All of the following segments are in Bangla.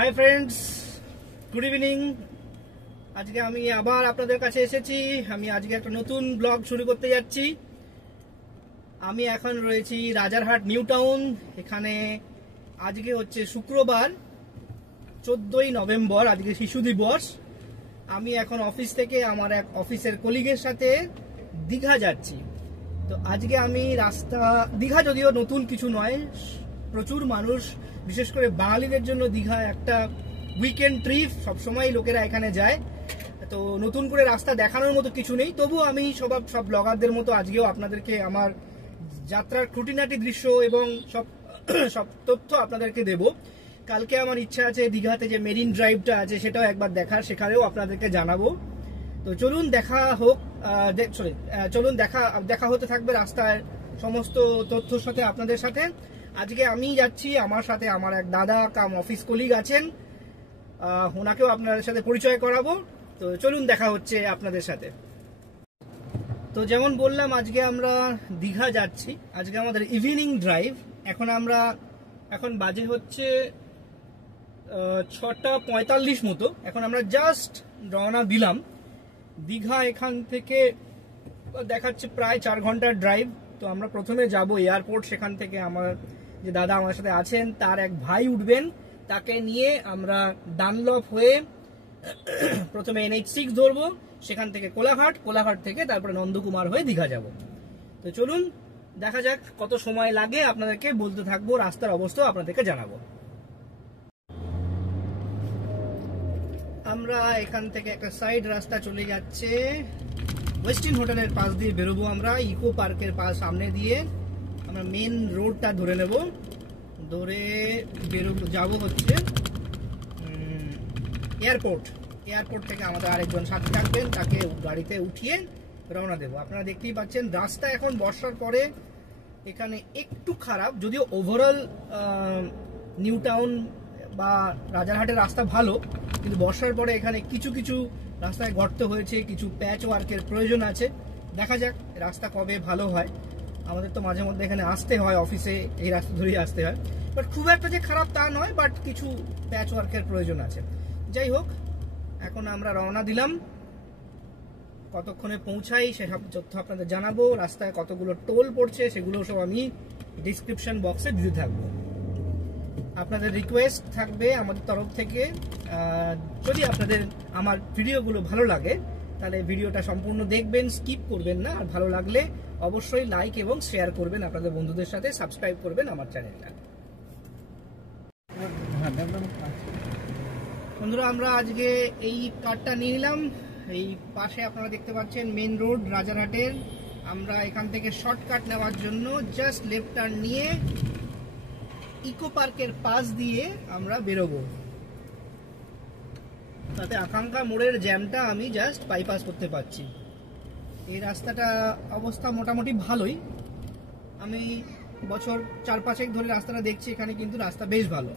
Hi friends, good evening. আজকে আমি আবার আপনাদের কাছে এসেছি। আমি আজকে একটা নতুন ব্লগ শুরু করতে যাচ্ছি। আমি এখন রয়েছি রাজারহাট নিউ টাউন। এখানে আজকে হচ্ছে শুক্রবার 14ই নভেম্বর, আজকে শিশু দিবস। আমি এখন অফিস থেকে আমার এক অফিসের কলিগের সাথে দীঘা যাচ্ছি। তো আজকে আমি দীঘা যদিও নতুন কিছু নয়, প্রচুর মানুষ, বিশেষ করে বাঙালিদের জন্য দীঘা একটা উইকেন্ড ট্রিপ, সবসময় লোকেরা এখানে যায়। তো নতুন করে রাস্তা দেখানোর মতো কিছু নেই, তবু আমি সব ব্লগারদের মতো আজকেও আপনাদেরকে আমার যাত্রার খুঁটিনাটি দৃশ্য এবং সব তথ্য আপনাদেরকে দেব। কালকে আমার ইচ্ছা আছে দীঘাতে যে মেরিন ড্রাইভটা আছে সেটাও একবার দেখার, সেখানেও আপনাদেরকে জানাবো। তো চলুন দেখা হতে থাকবে রাস্তায় সমস্ত তথ্যর সাথে আপনাদের সাথে। আজকে আমি যাচ্ছি, আমার সাথে আমার এক দাদা কাম অফিস কলিগ আছেন, ওনাকেও আপনাদের সাথে পরিচয় করাবো। তো চলুন দেখা হচ্ছে আপনাদের সাথে। তো যেমন বললাম, আজকে আমরা দীঘা যাচ্ছি। আজকে আমাদের ইভিনিং ড্রাইভ। এখন বাজে হচ্ছে 6:45 মতো। এখন আমরা জাস্ট রওনা দিলাম দীঘা। এখান থেকে দেখাচ্ছে প্রায় 4 ঘন্টার ড্রাইভ। তো আমরা প্রথমে যাব এয়ারপোর্ট, সেখান থেকে আমার যে দাদা আমার সাথে আছেন তার এক ভাই উঠবেন, তাকে নিয়ে আমরা ডানলপ হয়ে প্রথমে NH6 ধরবো, সেখান থেকে কোলাঘাট থেকে তারপরে নন্দকুমার হয়ে দীঘা যাব। তো চলুন দেখা যাক কত সময় লাগে, আপনাদেরকে বলতে থাকবো, রাস্তার অবস্থা আপনাদেরকে জানাবো। আমরা এখান থেকে একটা সাইড রাস্তা চলে যাচ্ছে, ওয়েস্টিন হোটেলের পাশ দিয়ে বেরোবো আমরা, ইকো পার্কের সামনে দিয়ে আমরা মেন রোডটা ধরে নেব, ধরে যাব হচ্ছে এয়ারপোর্ট থেকে আমাদের আরেকজন সাথে থাকবেন, তাকে গাড়িতে উঠিয়ে রওনা দেবো। আপনারা দেখতেই পাচ্ছেন রাস্তা এখন বর্ষার পরে এখানে একটু খারাপ, যদিও ওভারঅল নিউ টাউন বা রাজারহাটের রাস্তা ভালো, কিন্তু বর্ষার পরে এখানে কিছু রাস্তায় গর্ত হয়েছে, কিছু প্যাচ ওয়ার্কের প্রয়োজন আছে। দেখা যাক রাস্তা কবে ভালো হয়। আমাদের তো মাঝে মধ্যে এখানে আসতে হয়, অফিসে এই রাস্তা ধরেই আসতে হয়, বাট খুব একটা যে খারাপ তা নয়, বাট কিছু প্যাচ ওয়ার্কের প্রয়োজন আছে। যাই হোক, এখন আমরা রওনা দিলাম। কতক্ষণে পৌঁছাই সেসব তথ্য আপনাদের জানাবো। রাস্তায় কতগুলো টোল পড়ছে সেগুলো সব আমি ডিসক্রিপশন বক্সে দিতে থাকবো। আপনাদের রিকোয়েস্ট থাকবে আমাদের তরফ থেকে, যদি আপনাদের আমার ভিডিওগুলো ভালো লাগে তাহলে ভিডিওটা সম্পূর্ণ দেখবেন, স্কিপ করবেন না। আর ভালো লাগলে অবশ্যই লাইক এবং শেয়ার করবেন আপনাদের বন্ধুদের সাথে, সাবস্ক্রাইব করবেন আমার চ্যানেলটা। বন্ধুরা, আমরা আজকে এই কার্ডটা নিয়ে নিলাম। এই পাশে আপনারা দেখতে পাচ্ছেন মেন রোড রাজারহাটের। আমরা এখান থেকে শর্টকাট নেওয়ার জন্য জাস্ট লেফট টার্ন নিয়ে ইকো পার্কের পাশ দিয়ে আমরা বেরোবো, তাতে আকাঙ্ক্ষা মোড়ের জ্যামটা আমি জাস্ট বাইপাস করতে পারছি। এই রাস্তাটা অবস্থা মোটামুটি ভালোই, আমি বছর 4-5 ধরে রাস্তাটা দেখছি, এখানে কিন্তু রাস্তা বেশ ভালো।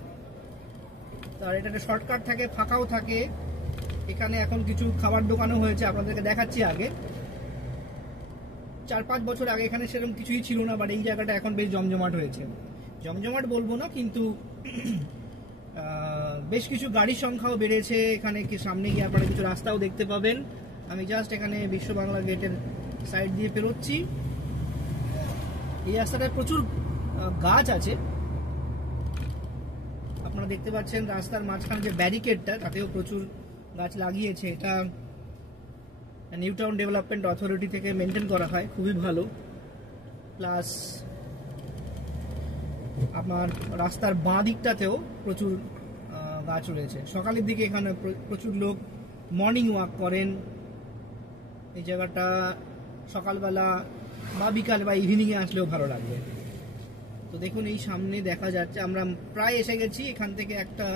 আর এটা শর্টকাট থাকে, ফাঁকাও থাকে। এখানে এখন কিছু খাবার দোকানও হয়েছে, আপনাদেরকে দেখাচ্ছি। আগে 4-5 বছর আগে এখানে সেরকম কিছুই ছিল না, বাট এই জায়গাটা এখন বেশ জমজমাট হয়েছে। জমজমাট বলবো না, কিন্তু বেশ কিছু গাড়ির সংখ্যাও বেড়েছে। এখানে সামনে গিয়ে আপনারা কিছু রাস্তাও দেখতে পাবেন। আমি জাস্ট এখানে বিশ্ব বাংলা গেটের সাইড দিয়ে পেরোচ্ছি। এই রাস্তাটায় প্রচুর গাছ আছে, আপনারা দেখতে পাচ্ছেন। রাস্তার মাঝখানে যে ব্যারিকেডটা, তাতেও প্রচুর গাছ লাগিয়েছে। এটা নিউ টাউন ডেভেলপমেন্ট অথরিটি থেকে মেনটেন করা হয়, খুবই ভালো। প্লাস আমার রাস্তার বাঁ দিকটাতেও প্রচুর গাছ রয়েছে। সকালের দিকে এখানে প্রচুর লোক মর্নিং ওয়াক করেন। এই জায়গাটা সকালবেলা বা বিকাল বা ইভিনিংয়ে আসলেও ভালো লাগবে। তো দেখুন, এই সামনে দেখা যাচ্ছে আমরা প্রায় এসে গেছি। এখান থেকে একটা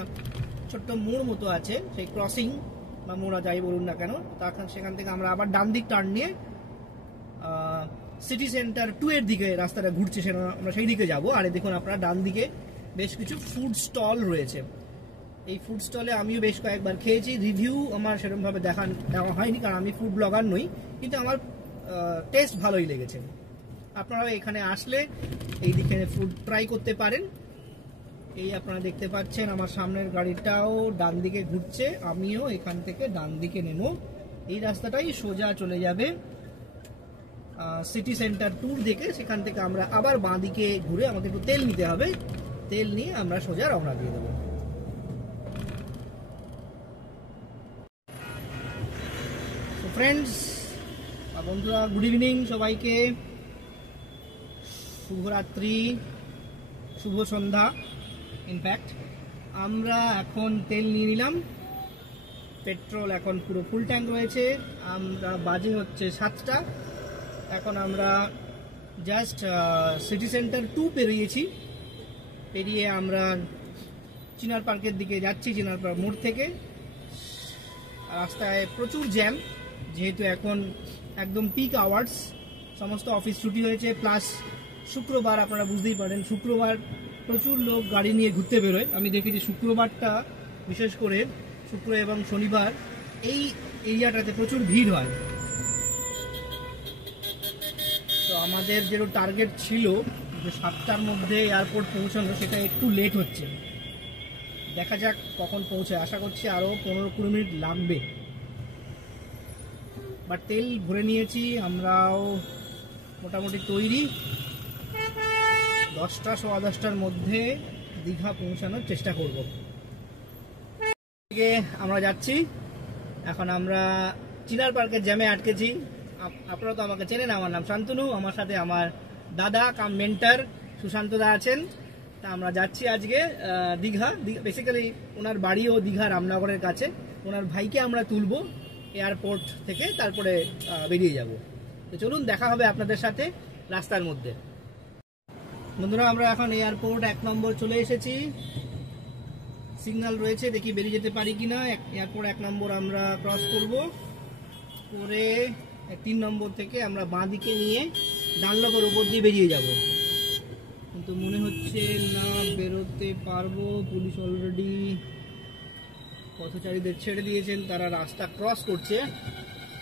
ছোট্ট মোড় মতো আছে, সেই ক্রসিং বা মোড়া যাই বলুন না কেন, সেখান থেকে আমরা আবার ডান দিক টার্ন নিয়ে সিটি সেন্টার 2 এর দিকে রাস্তাটা ঘুরছে, আমরা সেই দিকে যাব। আর দেখুন আপনারা ডান দিকে বেশ কিছু ফুড স্টল রয়েছে। এই ফুড স্টলে আমিও বেশ কয়েকবার খেয়েছি। রিভিউ আমার সেরকমভাবে দেওয়া হয়নি, কারণ আমি ফুড ব্লগার নই, কিন্তু আমার টেস্ট ভালোই লেগেছে। আপনারাও এখানে আসলে এই দিকে ফুড ট্রাই করতে পারেন। এই আপনারা দেখতে পাচ্ছেন আমার সামনের গাড়িটাও ডান দিকে ঘুরছে, আমিও এখান থেকে ডান দিকে নেব। এই রাস্তাটাই সোজা চলে যাবে সিটি সেন্টার ট্যুর দেখে, সেখান থেকে আমরা আবার বাঁ দিকে ঘুরে আমাদের একটু তেল নিতে হবে, তেল নিয়ে আমরা সোজা রওনা দিয়ে দেবো। ফ্রেন্ডস, বন্ধুরা, গুড ইভিনিং সবাইকে, শুভরাত্রি, শুভ সন্ধ্যা। ইনফ্যাক্ট আমরা এখন তেল নিয়ে নিলাম, পেট্রোল এখন পুরো ফুল ট্যাঙ্ক রয়েছে। আমরা বাজে হচ্ছে 7টা, এখন আমরা জাস্ট সিটি সেন্টার 2 পেরিয়েছি, পেরিয়ে আমরা চিনার পার্কের দিকে যাচ্ছি। চিনার পার্ক মোড় থেকে রাস্তায় প্রচুর জ্যাম, যেহেতু এখন একদম পিক আওয়ার্স, সমস্ত অফিস ছুটি হয়েছে, প্লাস শুক্রবার, আপনারা বুঝতেই পারেন শুক্রবার প্রচুর লোক গাড়ি নিয়ে ঘুরতে বেরোয়। আমি দেখেছি শুক্রবারটা বিশেষ করে, শুক্র এবং শনিবার এই এরিয়াটাতে প্রচুর ভিড় হয়। তো আমাদের যেটা টার্গেট ছিল যে 7টার মধ্যে এয়ারপোর্ট পৌঁছানো, সেটা একটু লেট হচ্ছে। দেখা যাক কখন পৌঁছায়, আশা করছি আরও 15-20 মিনিট লাগবে। বাট তেল ভরে নিয়েছি, আমরাও মোটামুটি তৈরি। 10টা, 10:15টার মধ্যে দীঘা পৌঁছানোর চেষ্টা করব। আমরা যাচ্ছি এখন, আমরা চিনার পার্কের জ্যামে আটকেছি। আপনারা তো আমাকে চেনেন, আমার নাম শান্তনু, আমার সাথে আমার দাদা কাম মেন্টার সুশান্ত দা আছেন। তা আমরা যাচ্ছি আজকে দীঘা। বেসিক্যালি ওনার বাড়িও দীঘা রামনগরের কাছে। ওনার ভাইকে আমরা তুলবো এয়ারপোর্ট থেকে, তারপরে বেরিয়ে যাব। তো চলুন, দেখা হবে আপনাদের সাথে রাস্তার মধ্যে। বন্ধুরা, আমরা এখন এয়ারপোর্ট 1 নম্বর চলে এসেছি। সিগন্যাল রয়েছে, দেখি বেরিয়ে যেতে পারি কিনা। এয়ারপোর্ট 1 নম্বর আমরা ক্রস করব, করে 3 নম্বর থেকে আমরা বাঁ দিকে নিয়ে ডানলপের উপর দিয়ে বেরিয়ে যাব। কিন্তু মনে হচ্ছে না বেরোতে পারবো, পুলিশ অলরেডি পথচারীদের ছেড়ে দিয়েছেন, তারা রাস্তা ক্রস করছে।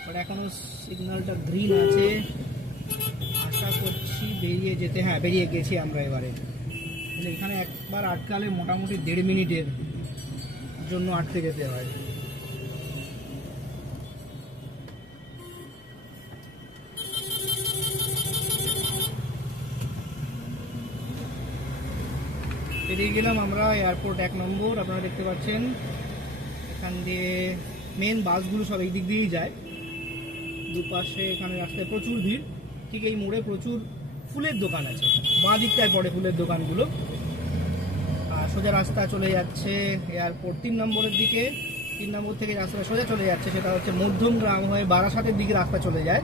বাট এখনো সিগন্যালটা গ্রিন আছে, আশা করছি বেরিয়ে যেতে। হ্যাঁ, বেরিয়ে গেছি আমরা এবারে। এখানে একবার আটকালে মোটামুটি 1.5 মিনিটের জন্য আটকে যেতে হয়। বেরিয়ে গেলাম আমরা এয়ারপোর্ট 1 নম্বর। আপনারা দেখতে পাচ্ছেন এখান দিয়ে মেন বাসগুলো সব এই দিক দিয়েই যায়। দুপাশে এখানে রাস্তায় প্রচুর ভিড়। ঠিক এই মোড়ে প্রচুর ফুলের দোকান আছে, বাঁ দিকটায় পড়ে ফুলের দোকানগুলো। আর সোজা রাস্তা চলে যাচ্ছে এয়ারপোর্ট 3 নম্বরের দিকে। 3 নম্বর থেকে রাস্তাটা সোজা চলে যাচ্ছে, সেটা হচ্ছে মধ্যমগ্রাম হয়ে বারাসাতের দিকে রাস্তা চলে যায়।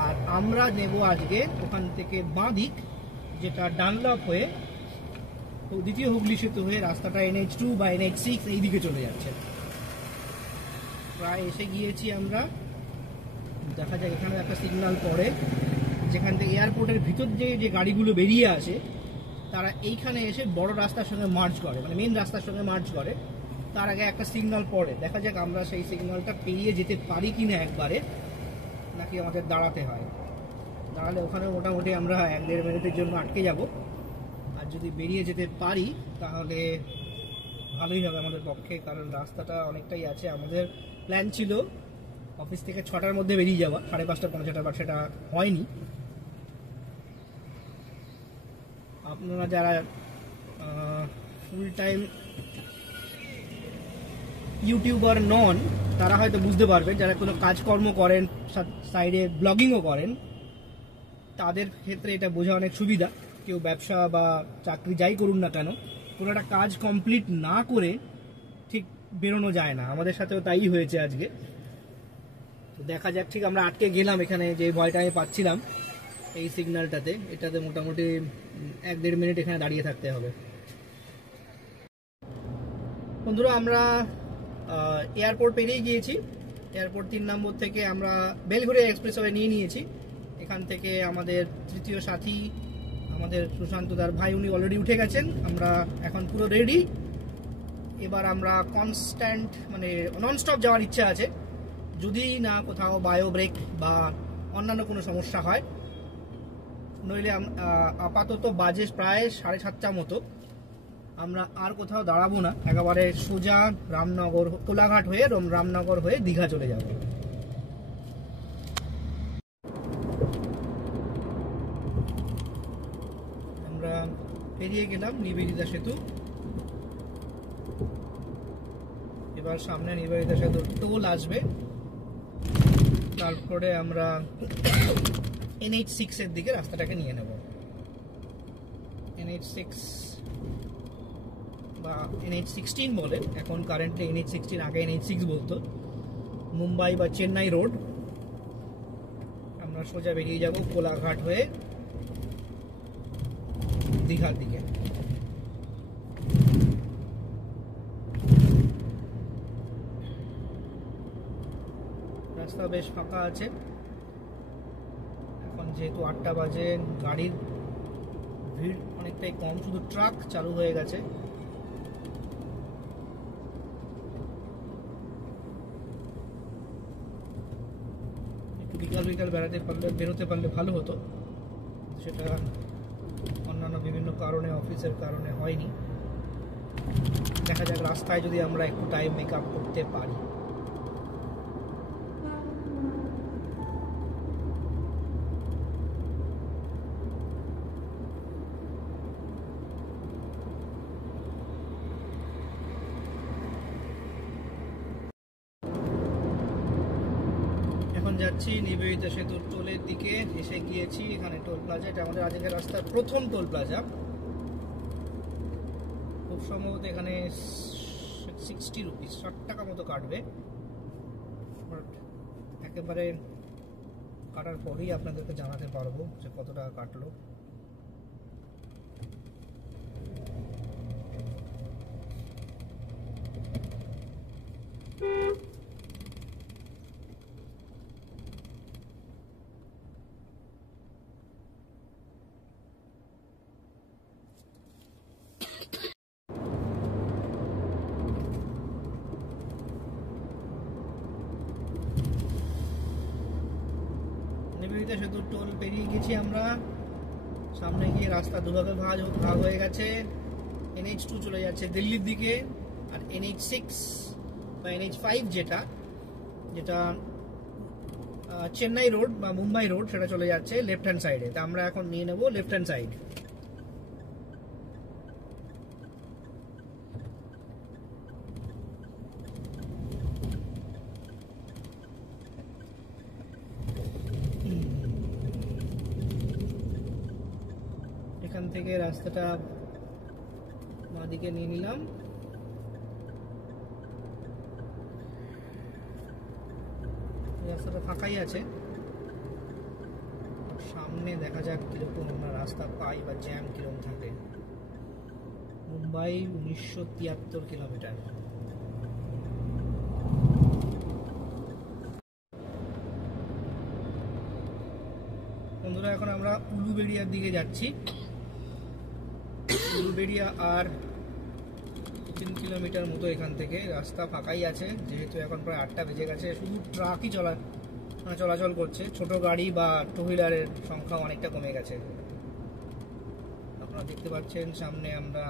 আর আমরা নেব আজকে ওখান থেকে বাঁ দিক, যেটা ডানলপ হয়ে দ্বিতীয় হুগলি সেতু হয়ে রাস্তাটা NH2 বা NH6 এই দিকে চলে যাচ্ছে। প্রায় এসে গিয়েছি আমরা। দেখা যাক, এখানে একটা সিগন্যাল পড়ে, যেখান থেকে এয়ারপোর্টের ভিতর যে গাড়িগুলো বেরিয়ে আসে, তারা এইখানে এসে বড় রাস্তার সঙ্গে মার্জ করে, মানে মেন রাস্তার সঙ্গে মার্জ করে। তার আগে একটা সিগন্যাল পড়ে, দেখা যাক আমরা সেই সিগন্যালটা পেরিয়ে যেতে পারি কিনা একবারে, নাকি আমাদের দাঁড়াতে হয়। দাঁড়ালে ওখানে মোটামুটি আমরা 1-1.5 মিনিটের জন্য আটকে যাব। আর যদি বেরিয়ে যেতে পারি তাহলে ভালোই হবে আমাদের পক্ষে, কারণ রাস্তাটা অনেকটাই আছে। আমাদের প্ল্যান ছিল অফিস থেকে 6টার মধ্যে বেরিয়ে যাওয়া, 5:30 পৌঁছে যাওয়া, বাট সেটা হয়নি। আপনারা যারা ফুল টাইম ইউটিউবার নন, তারা হয়তো বুঝতে পারবেন। যারা কোনো কাজকর্ম করেন, সাইডে ব্লগিংও করেন, তাদের ক্ষেত্রে এটা বোঝা অনেক সুবিধা। কেউ ব্যবসা বা চাকরি যাই করুন না কেন, কোনো একটা কাজ কমপ্লিট না করে ঠিক বেরোনো যায় না। আমাদের সাথেও তাই হয়েছে আজকে। তো দেখা যাক, ঠিক আমরা আটকে গেলাম এখানে। যে ভয়টা আমি পাচ্ছিলাম এই সিগন্যালটাতে, এটাতে মোটামুটি 1-1.5 মিনিট এখানে দাঁড়িয়ে থাকতে হবে। বন্ধুরা, আমরা এয়ারপোর্ট পেরিয়ে গিয়েছি। এয়ারপোর্ট 3 নম্বর থেকে আমরা বেলঘড়িয়া এক্সপ্রেসওয়ে নিয়ে নিয়েছি। এখান থেকে আমাদের তৃতীয় সাথী, আমাদের সুশান্ত দার ভাই, উনি অলরেডি উঠে গেছেন। আমরা এখন পুরো রেডি। এবার আমরা কনস্ট্যান্ট, মানে ননস্টপ যাওয়ার ইচ্ছা আছে, যদি না কোথাও বায়ো ব্রেক বা অন্যান্য কোনো সমস্যা হয়। নইলে আপাতত বাজে প্রায় 7:30 মতো। আমরা আর কোথাও দাঁড়াবো না, একেবারে সোজা রামনগর, কোলাঘাট হয়ে রামনগর হয়ে দীঘা চলে যাব। আমরা পেরিয়ে গেলাম নিবেদিতা সেতু। এবার সামনে নিবেদিতা সেতুর টোল আসবে, তারপরে আমরা NH6 এর দিকে রাস্তাটাকে নিয়ে নেব। NH6 বা NH16 বলেন এখন, কারেন্টলি NH16, আগে NH6 বলতো। মুম্বাই বা চেন্নাই রোড আমরা সোজা বেরিয়ে যাব কোলাঘাট হয়ে দীঘার দিকে। রাস্তা বেশ ফাঁকা আছে এখন, যেহেতু 8টা বাজে, গাড়ির ভিড় অনেকটাই কম, শুধু ট্রাক চালু হয়ে গেছে। একটু বিকাল বেরোতে পারলে ভালো হতো, সেটা অন্যান্য বিভিন্ন কারণে, অফিসের কারণে হয়নি। দেখা যাক রাস্তায় যদি আমরা একটু টাইম মেক আপ করতে পারি। যাচ্ছি নিবেদিতা সেতুর টোলের দিকে, এসে গিয়েছি এখানে টোল প্লাজা। এটা আমাদের আজকের রাস্তার প্রথম টোল প্লাজা। খুব সম্ভবত এখানে 60 রুপিস, 60 টাকা মতো কাটবে। একেবারে কাটার পরেই আপনাদেরকে জানাতে পারবো যে কত টাকা কাটলো। নিবেদিতা সেতুর টোল পেরিয়ে গেছি আমরা। সামনে গিয়ে রাস্তা দুভাগে ভাগ হয়ে গেছে। NH2 চলে যাচ্ছে দিল্লির দিকে, আর NH6 বা NH5 যেটা চেন্নাই রোড বা মুম্বাই রোড, সেটা চলে যাচ্ছে লেফট হ্যান্ড সাইডে। তা আমরা এখন নিয়ে নেব লেফট হ্যান্ড সাইড। এখান থেকে রাস্তাটা বাঁদিকে নিয়ে নিলাম। রাস্তাটা ফাঁকাই আছে, সামনে দেখা যাক কিরকম আমরা রাস্তা পাই বা জ্যাম কিরকম থাকে। মুম্বাই 1973 কিলোমিটার। বন্ধুরা, এখন আমরা উলুবেড়িয়ার দিকে যাচ্ছি। উলুবেড়িয়া আর 3 কিলোমিটার মতো এখান থেকে। রাস্তা ফাঁকাই আছে, যেহেতু এখন প্রায় 8টা বেজে গেছে। শুধু ট্রাকই চলাচল করছে, ছোট গাড়ি বা টু হুইলারের সংখ্যা অনেকটা কমে গেছে। আপনারা দেখতে পাচ্ছেন সামনে আমরা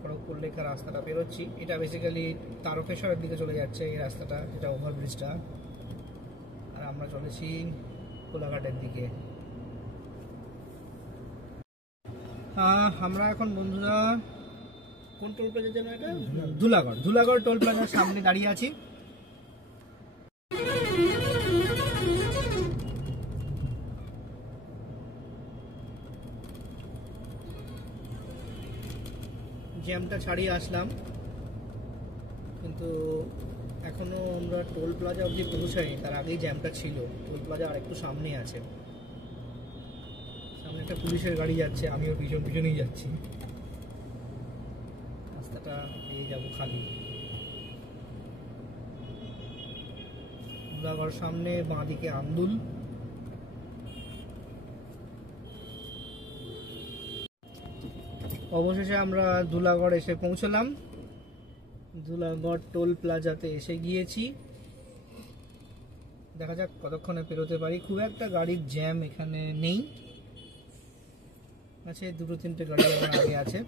খড়গপুর লেখা রাস্তাটা পেরোচ্ছি। এটা বেসিক্যালি তারকেশ্বরের দিকে চলে যাচ্ছে এই রাস্তাটা, যেটা ওভারব্রিজটা। আর আমরা চলেছি কোলাঘাটের দিকে। আমরা এখন বন্ধুরা কোন টোল প্লাজার জন্য, এটা ধুলাগড় টোল প্লাজার সামনে দাঁড়িয়ে আছি। জ্যামটা ছাড়িয়ে আসলাম, কিন্তু এখনো আমরা টোল প্লাজা অবধি পৌঁছাইনি, তার আগেই জ্যামটা ছিল। টোল প্লাজা আর একটু সামনে আছে, সামনে একটা পুলিশের গাড়ি যাচ্ছে, আমিও পিছনেই যাচ্ছি। রাস্তাটা পেয়ে যাবো খালি। ধুলাগড় সামনে, বাঁদিকে আন্দুল। অবশেষে আমরা ধুলাগড় এসে পৌঁছলাম। ধুলাগড় টোল প্লাজাতে এসে গিয়েছি। দেখা যাক কতক্ষণে পেরোতে পারি। খুব একটা গাড়ির জ্যাম এখানে নেই, আছে 2-3টে গাড়ি আমার আগে আছে।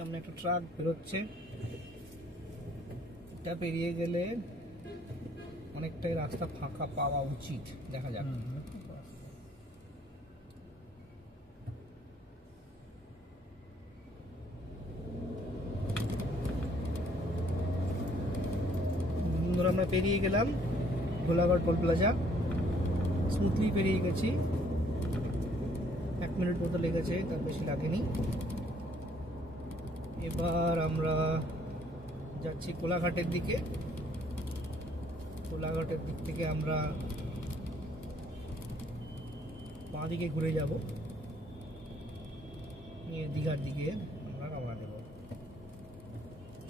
সামনে একটা ট্রাক বেরোচ্ছে, এটা পেরিয়ে গেলে অনেকটাই রাস্তা ফাঁকা পাওয়া উচিত, দেখা যাক। আমরা পেরিয়ে গেলাম ভোলাগড় টোল প্লাজা, স্মুথলি পেরিয়ে গেছি। 1 মিনিট মতো লেগেছে, তার বেশি লাগেনি। এবার আমরা যাচ্ছি কোলাঘাটের দিকে। কোলাঘাটের দিক থেকে আমরা বাঁ দিকে ঘুরে যাব, নিয়ে দীঘার দিকে আমরা রওনা দেব।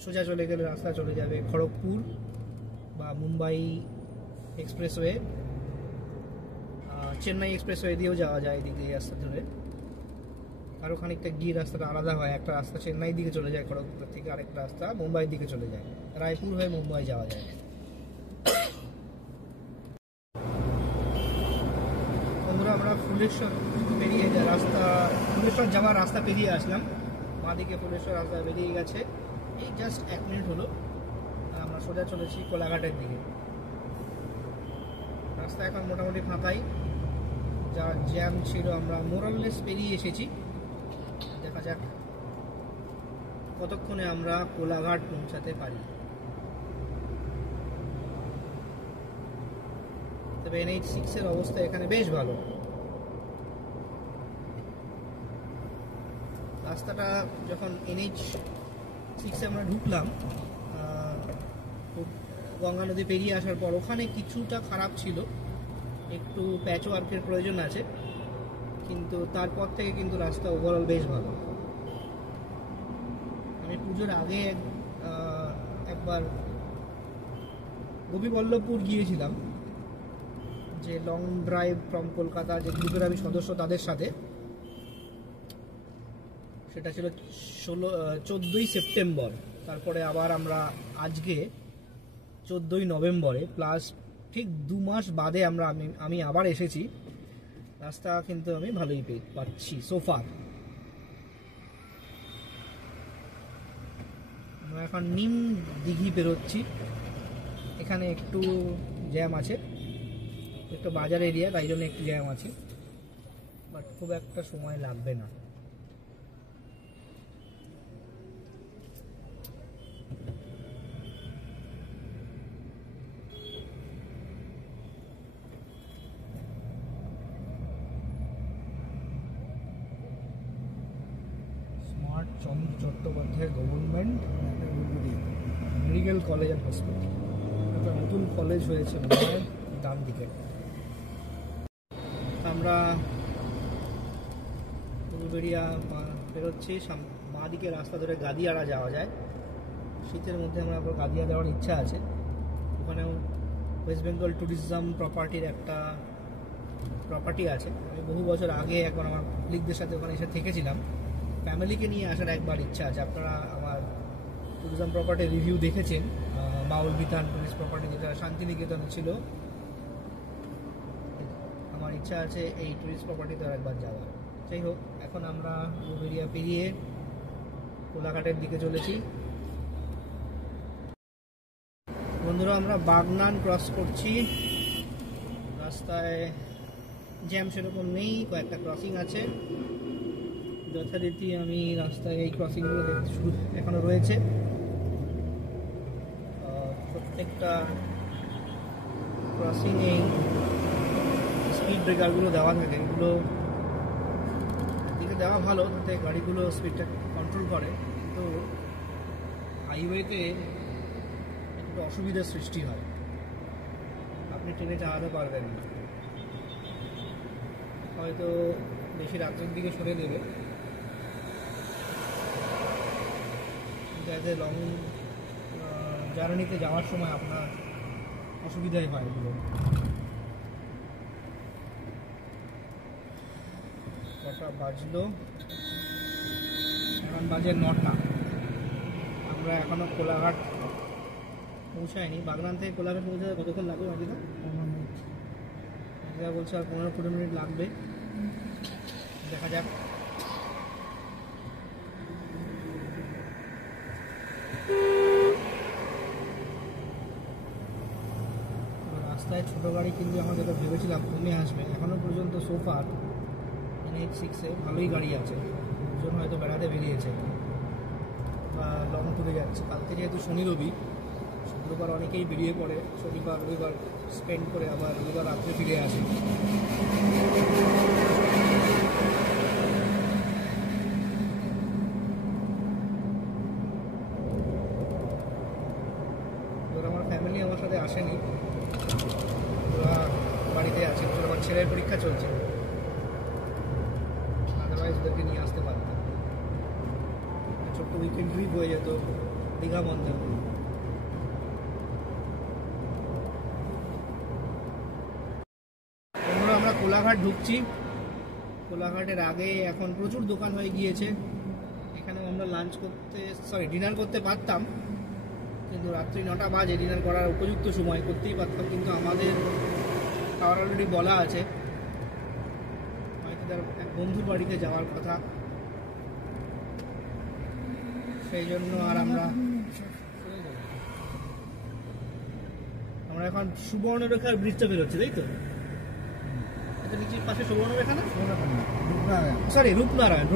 সোজা চলে গেলে রাস্তা চলে যাবে খড়গপুর বা মুম্বাই এক্সপ্রেসওয়ে, চেন্নাই এক্সপ্রেসওয়ে দিয়েও যাওয়া যায় এদিকে এই রাস্তা ধরে। আরও খানিকটা গিয়ে রাস্তাটা আলাদা হয়, একটা রাস্তা চেন্নাই দিকে চলে যায় খড়গপুর থেকে, আরেকটা রাস্তা মুম্বাইয়ের দিকে চলে যায়, রায়পুর হয়ে মুম্বাই যাওয়া যায়। বন্ধুরা আমরা ফুলেশ্বর পেরিয়ে ফুলেশ্বর যাওয়ার রাস্তা পেরিয়ে আসলাম, বাঁ দিকে ফুলেশ্বর রাস্তা বেরিয়ে গেছে, এই জাস্ট 1 মিনিট হলো। আমরা সোজা চলেছি কোলাঘাটের দিকে। রাস্তা এখন মোটামুটি ফাঁকাই, যা জ্যাম ছিল আমরা মোরাললেস পেরিয়ে এসেছি। দেখা যাক কতক্ষণে আমরা কোলাঘাট পৌঁছাতে পারি। তবে NH6 এর অবস্থা এখানে বেশ ভালো। রাস্তাটা যখন NH6 এ আমরা ঢুকলাম, গঙ্গা নদী পেরিয়ে আসার পর ওখানে কিছুটা খারাপ ছিল, একটু প্যাচ ওয়ার্কের প্রয়োজন আছে, কিন্তু তারপর থেকে কিন্তু রাস্তা ওভারঅল বেশ ভালো। আমি পুজোর আগে একবার গোপীবল্লভপুর গিয়েছিলাম, যে লং ড্রাইভ ফ্রম কলকাতা, যে গ্রুপের আমি সদস্য তাদের সাথে। সেটা ছিল 14ই সেপ্টেম্বর। তারপরে আবার আমরা আজকে 14ই নভেম্বরে, প্লাস ঠিক 2 মাস বাদে আমি আবার এসেছি। রাস্তা কিন্তু আমি ভালোই পাচ্ছি সোফার। আমরা এখন নিম দিঘি বেরোচ্ছি, এখানে একটু জ্যাম আছে, একটু বাজার এরিয়া, তাই জন্য একটু জ্যাম আছে, বাট খুব একটা সময় লাগবে না। Chandra Chattopadhyay government medical college and hospital, একটা নতুন কলেজ হয়েছে ডান দিকে। আমরা উলবেড়িয়া বেরোচ্ছি, বাঁ দিকে রাস্তা ধরে গাদিয়াড়া যাওয়া যায়। শীতের মধ্যে আমরা আবার গাদিয়া যাওয়ার ইচ্ছা আছে। ওখানেও ওয়েস্ট বেঙ্গল ট্যুরিজম প্রপার্টির একটা প্রপার্টি আছে। আমি বহু বছর আগে একবার আমার কলিগদের সাথে ওখানে এসে থেকেছিলাম, ফ্যামিলিকে নিয়ে আসার একবার ইচ্ছা আছে। আপনারা আমার ট্যুরিজম প্রপার্টির রিভিউ দেখেছেন, বাউল বিতান টুরিস্ট প্রপার্টি যেটা শান্তিনিকেতনে ছিল। আমার ইচ্ছা আছে এই টুরিস্ট প্রপার্টিতে একবার যাওয়া। যাই হোক, এখন আমরা উলবেড়িয়া পেরিয়ে কোলাঘাটের দিকে চলেছি। বন্ধুরা আমরা বাগনান ক্রস করছি, রাস্তায় জ্যাম সেরকম নেই, কয়েকটা ক্রসিং আছে যথারীতি। আমি রাস্তায় এই ক্রসিংগুলো দেখতে এখনো রয়েছে, প্রত্যেকটা ক্রসিং এই স্পিড ব্রেকারগুলো দেওয়া থাকে, এগুলো দিকে দেওয়া ভালো, তাতে গাড়িগুলো স্পিডটা কন্ট্রোল করে। কিন্তু হাইওয়েতে একটু অসুবিধার সৃষ্টি হয়, আপনি ট্রেনে চালাতে পারবেন না, হয়তো বেশি রাত্রের দিকে সরে দেবে, যাতে লং জার্নিতে যাওয়ার সময় আপনার অসুবিধাই হয় এগুলো। কটা বাজলো? এখন বাজে 9টা। আমরা এখনো কোলাঘাট পৌঁছায়নি। বাগনান থেকে কোলাঘাট পৌঁছাতে কতক্ষণ লাগবে বাকিটা? 15 মিনিট। বলছে আর 15-20 মিনিট লাগবে, দেখা যাক। কিন্তু আমরা যেটা ভেবেছিলাম কমে আসবে, এখনও পর্যন্ত সোফার NH6-এ ভালোই গাড়ি আছে, লোকজন হয়তো বেড়াতে বেরিয়েছে বা লং ট্যুরে যাচ্ছে। কালকে যেহেতু শনি রবি, শুক্রবার অনেকেই বেরিয়ে পড়ে, শনিবার রবিবার স্পেন্ড করে আবার রবিবার রাত্রে ফিরে আসে। আমার ফ্যামিলি আমার সাথে আসেনি, ওরা বাড়িতে আছে, আমার ছেলের পরীক্ষা চলছে, আদারওয়াইজ ওদেরকে নিয়ে আসতে পারতাম। ছোট্ট উইকেন্ড ট্রিপ হয়ে যেত দীঘা মন্দারমণি। আমরা কোলাঘাট ঢুকছি। কোলাঘাটের আগে এখন প্রচুর দোকান হয়ে গিয়েছে, এখানে আমরা ডিনার করতে পারতাম, কিন্তু রাত্রি 9টা বাজে, ডিনার করার উপযুক্ত সময় করতেই পারতাম, কিন্তু আমাদের খাবার অলরেডি বলা আছে, হয়তো তার এক বন্ধুর বাড়িতে যাওয়ার কথা, সেই জন্য আর আমরা এখন সুবর্ণরেখার ব্রিজটা বেরোচ্ছে, তাই তো? এটা নিচের পাশে সুবর্ণরেখা না, সরি রূপনারায়ণ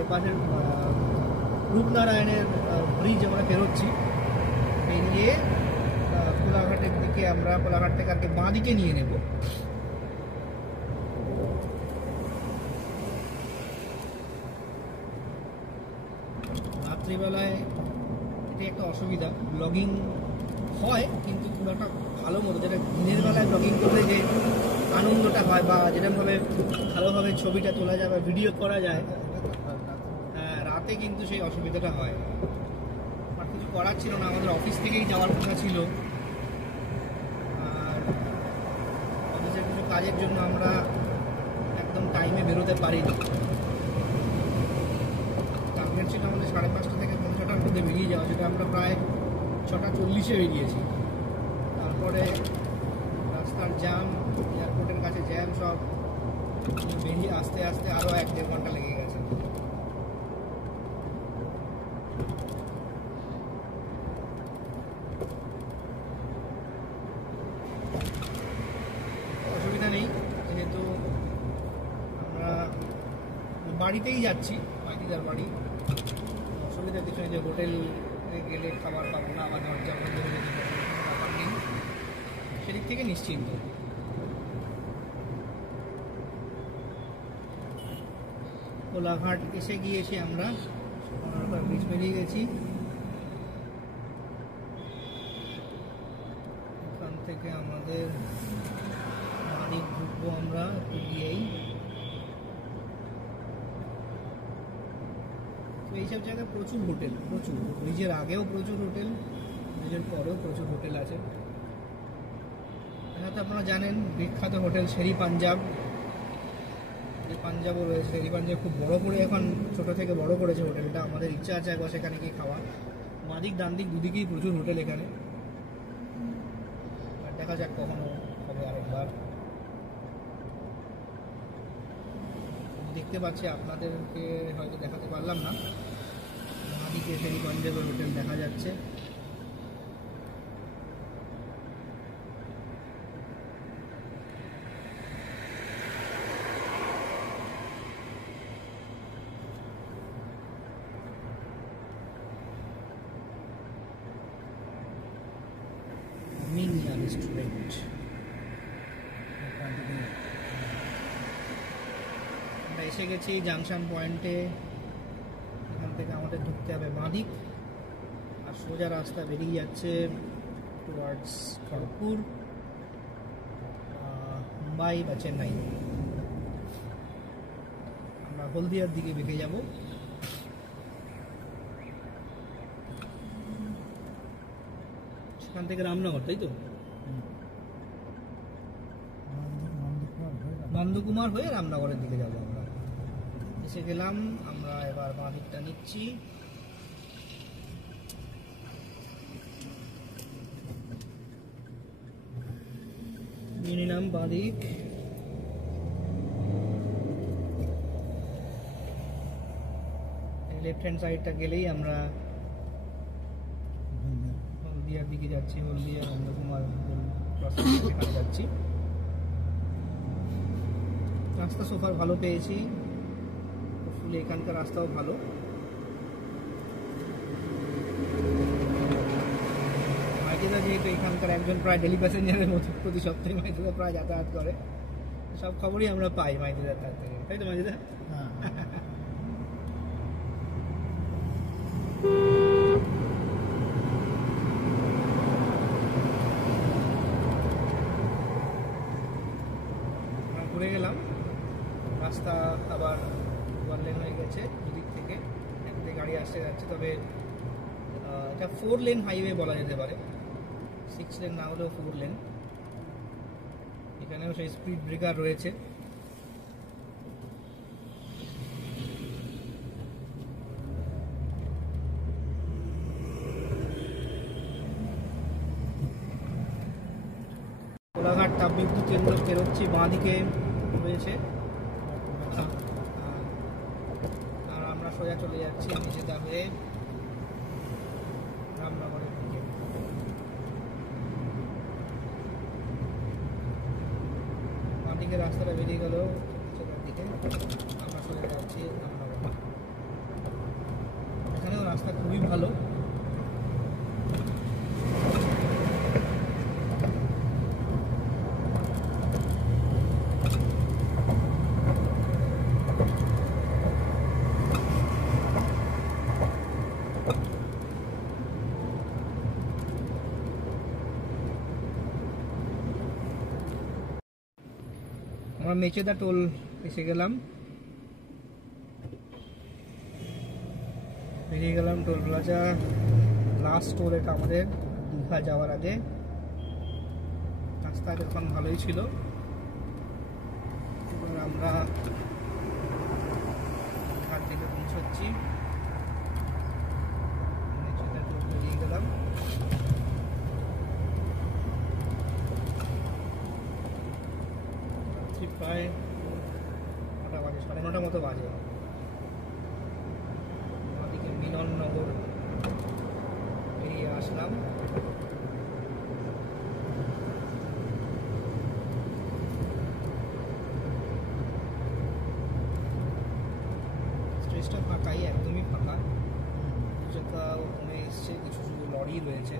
এর পাশে রূপনারায়ণের ব্রিজ আমরা বেরোচ্ছি। বেরিয়ে কোলাঘাটের দিকে আমরা কোলাঘাট থেকে আর কি বাঁ দিকে নিয়ে নেব। রাত্রিবেলায় এটা একটা অসুবিধা, ব্লগিং হয় কিন্তু খুব একটা ভালো মতো, যেটা দিনের বেলায় ব্লগিং করলে যে আনন্দটা হয় বা যেরকমভাবে ভালোভাবে ছবিটা তোলা যায় বা ভিডিও করা যায়, রাতে কিন্তু সেই অসুবিধাটা হয়। আর কিছু করার ছিল না, আমাদের অফিস থেকেই যাওয়ার কথা ছিল, আর অফিসের কিছু কাজের জন্য আমরা একদম টাইমে বেরোতে পারিনি। টার্গেট ছিল আমাদের 5:30 থেকে 6টার মধ্যে বেরিয়ে যাওয়া, সেটা আমরা প্রায় 6:40-এ বেরিয়েছি। তারপরে রাস্তার জ্যাম, এয়ারপোর্টের কাছে জ্যাম, সব বেরিয়ে আস্তে আস্তে আরও 1-1.5 ঘন্টা লেগে গেছে। অসুবিধা নেই, যেহেতু আমরা বাড়িতেই যাচ্ছি, মাইতিদার বাড়ি, অসুবিধা কিছু নেই যে হোটেলে গেলে খাবার পাবো না, আমার দরজা বন্ধ হয়ে যেতে পারে, ব্যাপার নেই, সেদিক থেকে নিশ্চিন্ত। কোলাঘাট এসে আমরা ব্রিজ বেরিয়ে গেছি। এখান থেকে আমাদের বাড়ির ঢুকবো আমরা একটু গিয়েই। এইসব জায়গায় প্রচুর হোটেল, প্রচুর, ব্রিজের আগেও প্রচুর হোটেল, ব্রিজের পরেও প্রচুর হোটেল আছে। এখানে তো আপনারা জানেন বিখ্যাত হোটেল শেরি পাঞ্জাব, পাঞ্জাবও রয়েছে। শেরি পাঞ্জাব খুব বড় করে এখন ছোট থেকে বড় করেছে হোটেলটা, আমাদের ইচ্ছা আছে একবার সেখানে গিয়ে খাওয়া। বাঁদিক ডান দিক দুদিকেই প্রচুর হোটেল এখানে, আর দেখা যাক কখনো হবে আরেকবার। দেখতে পাচ্ছি, আপনাদেরকে হয়তো দেখাতে পারলাম না, বাঁদিকে শেরি পাঞ্জাবের হোটেল দেখা যাচ্ছে। রেস্টুরেন্ট আমরা এসে গেছি জাংশন পয়েন্টে। এখান থেকে আমাদের ঢুকতে হবে বাঁদিক, আর সোজা রাস্তা বেরিয়ে যাচ্ছে টুয়ার্ডস খড়গপুর, মুম্বাই বা চেন্নাই। আমরা হলদিয়ার দিকে বেঁকে যাব। সেখান থেকে রামনগর, তাই তো? নন্দকুমার হয়ে রামনগরের দিকে যাবো আমরা। এসে গেলাম, আমরা এবার বাঁ দিকটা নিচ্ছি। নিয়ে নিলাম বাঁ দিক। লেফট হ্যান্ড সাইডটা গেলেই আমরা হলদিয়ার দিকে যাচ্ছি। হলদিয়া নন্দকুমার ক্রসিং সেখানে যাচ্ছি। রাস্তা সোফার ভালো পেয়েছি, ফুলে এখানকার রাস্তাও ভালো। মাইতিদা যেহেতু এখানকার একজন প্রায় ডেলি প্যাসেঞ্জারের মতো, প্রতি সপ্তাহে মাইতিদা প্রায় যাতায়াত করে, সব খবরই আমরা পাই মাইতিদার কাছ থেকে, তাই তো মাইতিদা? ঘুরে গেলাম, রাস্তা আবার 1 লেন হয়ে গেছে দুদিক থেকে, একদিকে গাড়ি আসতে যাচ্ছে। তবে এটা 4 লেন হাইওয়ে বলা যেতে পারে, 6 লেন না হলেও 4 লেন। এখানেও সেই স্পিড ব্রেকার রয়েছে। কোলাঘাট তাপবিদ্যুৎ কেন্দ্র পেরোচ্ছি, বাঁ দিকে রয়েছে, আর আমরা সোজা চলে যাচ্ছি মেচেদা হয়ে রামনগরের দিকে। বাঁ দিকে রাস্তাটা বেরিয়ে গেল মেচেদার দিকে, আমরা সোজা যাচ্ছি রামনগর। এখানেও রাস্তা খুবই ভালো। আমরা মেচেদা টোল এসে গেলাম, বেরিয়ে গেলাম টোল প্লাজা। লাস্ট টোল এটা আমাদের দীঘা যাওয়ার আগে। রাস্তা এখন ভালোই ছিল। এবার আমরা ঘাট থেকে পৌঁছচ্ছি, মেচেদা টোল বেরিয়ে গেলাম। প্রায় 9টা বাজে, 9:30 মতো বাজে। ওদিকে মিলননগর বেরিয়ে আসলাম। স্ট্রেচটা ফাঁকাই, একদমই ফাঁকা। দু চাকা কমে এসছে, কিছু শুধু লরি রয়েছে।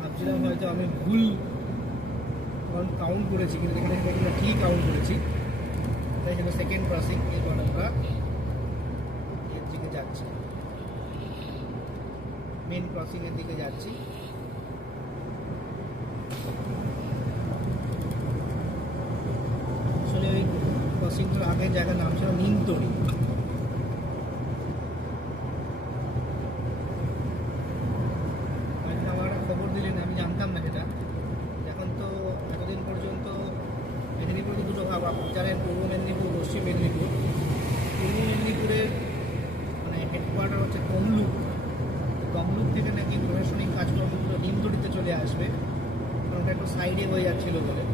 ভাবছিলাম হয়তো আমি ভুল কাউন্ট করেছি, কিন্তু এখানে ঠিক কাউন্ট করেছি। তাই জন্য সেকেন্ড ক্রসিং, এরপর আমরা এর দিকে যাচ্ছি, মেন ক্রসিং এর দিকে যাচ্ছি। আসলে ওই ক্রসিংটার আগের জায়গার নাম ছিল নিমতড়ি। আমার একটা খবর দিলেন, আমি জানতাম না সেটা। এখন তো এতদিন পর্যন্ত মেদিনীপুরে তো দুটো ভাগ, আপনি জানেন, পূর্ব মেদিনীপুর, পশ্চিম মেদিনীপুর। পূর্ব মেদিনীপুরের মানে হেডকোয়ার্টার হচ্ছে তমলুক। তমলুক থেকে নাকি প্রশাসনিক কাজকর্মগুলো নিমতড়িতে চলে আসবে, কারণ ওটা একটু সাইডে হয়ে যাচ্ছিল বলে।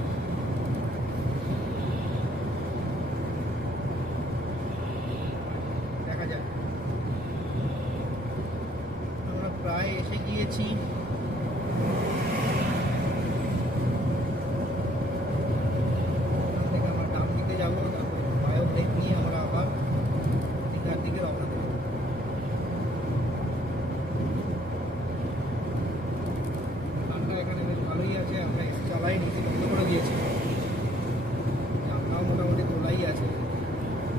দেখা যাক, আমরা প্রায় এসে গিয়েছি। আমরা ডান দিকে যাবো, তারপর বায়ো ব্রেক নিয়ে আমরা আবার দীঘার দিকে রওনা দেবো। ঠান্ডা এখানে বেশ ভালোই আছে, আমরা এসে চালাই নিচে বন্ধ করে দিয়েছি, জানলাও মোটামুটি তোলাই আছে।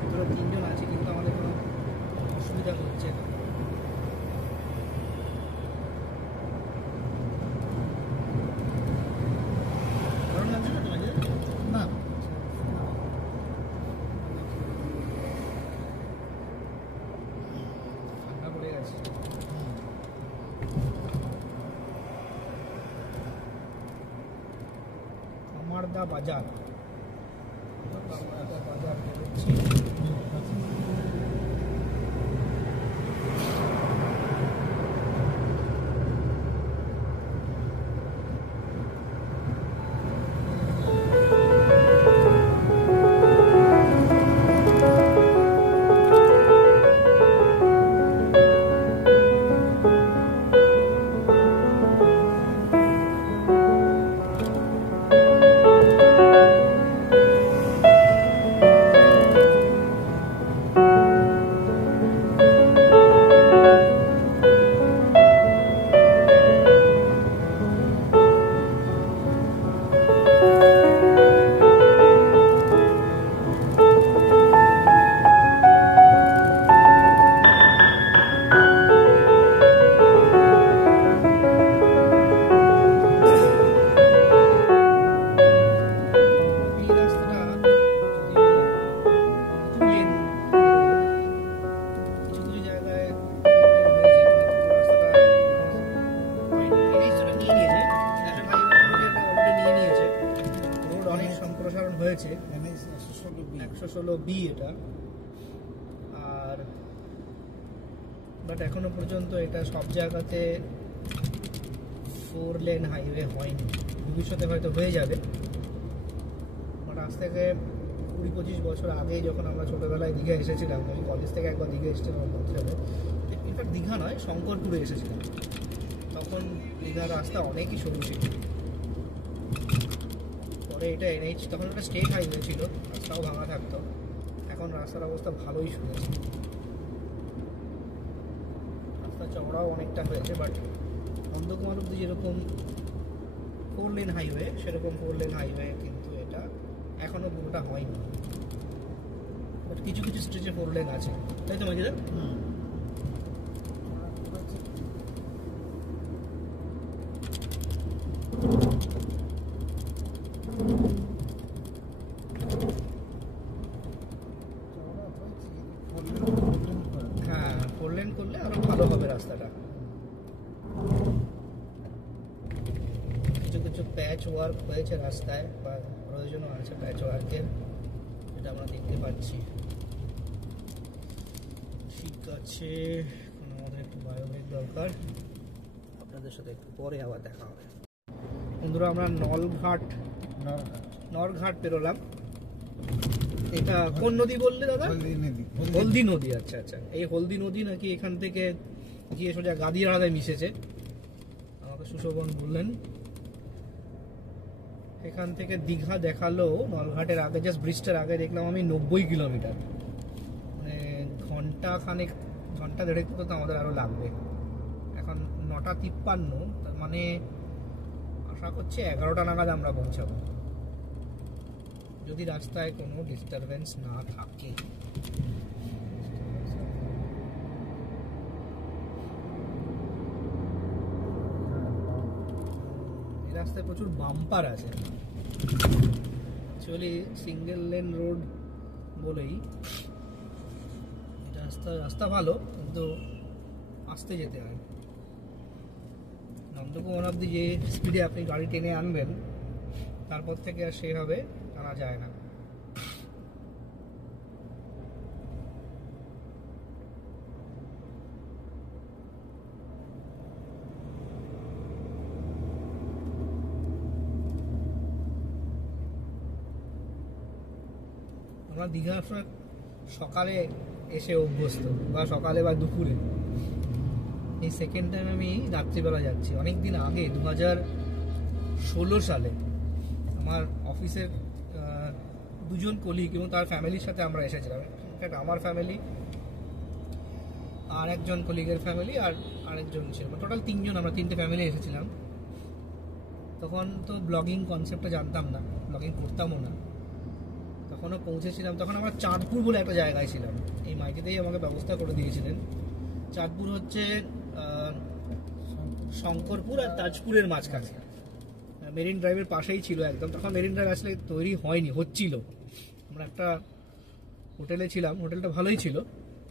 ভিতরে 3 জন আছে, কিন্তু আমাদের কোনো অসুবিধা হচ্ছে না। গরম লাগছে না তোমাকে? না, ঠান্ডা পড়ে গেছে। কামারদা বাজার, কামারদা বাজার বেরোচ্ছি। হয়েছে 116B এটা, আর বাট এখনো পর্যন্ত এটা সব জায়গাতে 4 লেন হাইওয়ে হয়নি। ভবিষ্যতে হয়তো হয়ে যাবে, বাট আজ থেকে 20-25 বছর আগে যখন আমরা ছোটোবেলায় দীঘা এসেছিলাম, আমি কলেজ থেকে একবার দীঘা এসেছিলাম বলতে হবে, ইনফ্যাক্ট দীঘা নয়, শঙ্করপুরে এসেছিলাম, তখন দীঘার রাস্তা অনেকই সরু ছিল। পরে এটা NH, তখন একটা স্টেট হাইওয়ে ছিল, রাস্তাও ভাঙা থাকতো। এখন রাস্তার অবস্থা ভালোই শুনেছি, রাস্তা চওড়াও অনেকটা হয়েছে, বাট নন্দকুমার অব্দি যেরকম 4 লেন হাইওয়ে, সেরকম 4 লেন হাইওয়ে কিন্তু এটা এখনো পুরোটা হয়নি, বাট কিছু কিছু স্ট্রেচে 4 লেন আছে, তাই তো মাঝে? হ্যাঁ, 4 লেন করলে আরো ভালো হবে রাস্তাটা। কিছু কিছু প্যাচ ওয়ার্ক হয়েছে রাস্তায়, বা প্রয়োজনও আছে প্যাচ ওয়ার্কের, এটা আমরা দেখতে পাচ্ছি। ঠিক আছে, এখন আমাদের একটু বায়োমেক দরকার, আপনাদের সাথে একটু পরে আবার দেখা হবে। বন্ধুরা, আমরা নরঘাট পেরোলাম। এটা কোন নদী বললে দাদা? হলদি নদী। আচ্ছা আচ্ছা, এই হলদি নদী নাকি এখান থেকে গিয়ে সোজা গাদিয়াড়ায় মিশেছে, আমাকে সুশোভন বললেন। এখান থেকে দীঘা দেখালো নলঘাটের আগে, জাস্ট ব্রিজটার আগে দেখলাম আমি 90 কিলোমিটার, মানে ঘন্টা দেড়েক তো আমাদের আরো লাগবে। এখন 9:53, তার মানে আশা করছি 11টা নাগাদ আমরা পৌঁছাবো। যদি রাস্তায় কোনো ডিস্টারবেন্স না থাকে। এই রাস্তায় প্রচুর বাম্পার আছে, অ্যাকচুয়ালি সিঙ্গেল লেন রোড বলেই এটা রাস্তা ভালো, কিন্তু আস্তে যেতে হয়। নন্দকুমার অব্দি যে স্পিডে আপনি গাড়ি টেনে আনবেন, তারপর থেকে আর সেভাবে টানা যায় না। আমরা দীঘা সকালে এসে অভ্যস্ত, বা সকালে বা দুপুরে। এই সেকেন্ড টাইম আমি রাত্রিবেলা যাচ্ছি। অনেকদিন আগে 2016 সালে আমার অফিসের দুজন কলিগ এবং তার ফ্যামিলির সাথে আমরা এসেছিলাম। আমার ফ্যামিলি আর একজন কলিগের ফ্যামিলি আর আরেকজন ছিল, টোটাল তিনজন, আমরা তিনটে ফ্যামিলি এসেছিলাম। তখন তো ব্লগিং কনসেপ্টটা জানতাম না, ব্লগিং করতামও না। তখনও পৌঁছেছিলাম, তখন আমরা চাঁদপুর বলে একটা জায়গায় ছিলাম। এই মাইকেতেই আমাকে ব্যবস্থা করে দিয়েছিলেন। চাঁদপুর হচ্ছে শঙ্করপুর আর তাজপুরের মাঝখানে, মেরিন ড্রাইভের পাশেই ছিল একদম। তখন মেরিন ড্রাইভ আসলে তৈরি হয়নি, হচ্ছিল। আমরা একটা হোটেলে ছিলাম, হোটেলটা ভালোই ছিল,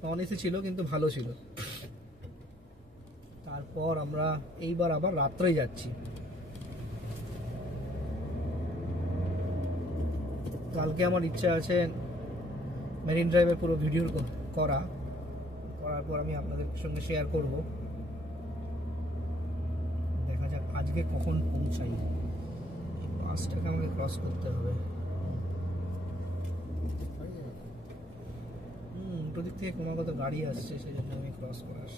নন এসি ছিল কিন্তু ভালো ছিল। তারপর আমরা এইবার আবার রাত্রে যাচ্ছি। কালকে আমার ইচ্ছা আছে মেরিন ড্রাইভের পুরো ভিডিও করার পর আমি আপনাদের সঙ্গে শেয়ার করব। দেখা যাক আজকে কখন পৌঁছাই। এই পাসটাকে আমাকে ক্রস করতে হবে। উল্টো দিক থেকে ক্রমাগত গাড়ি আসছে, সেই জন্য আমি ক্রস করার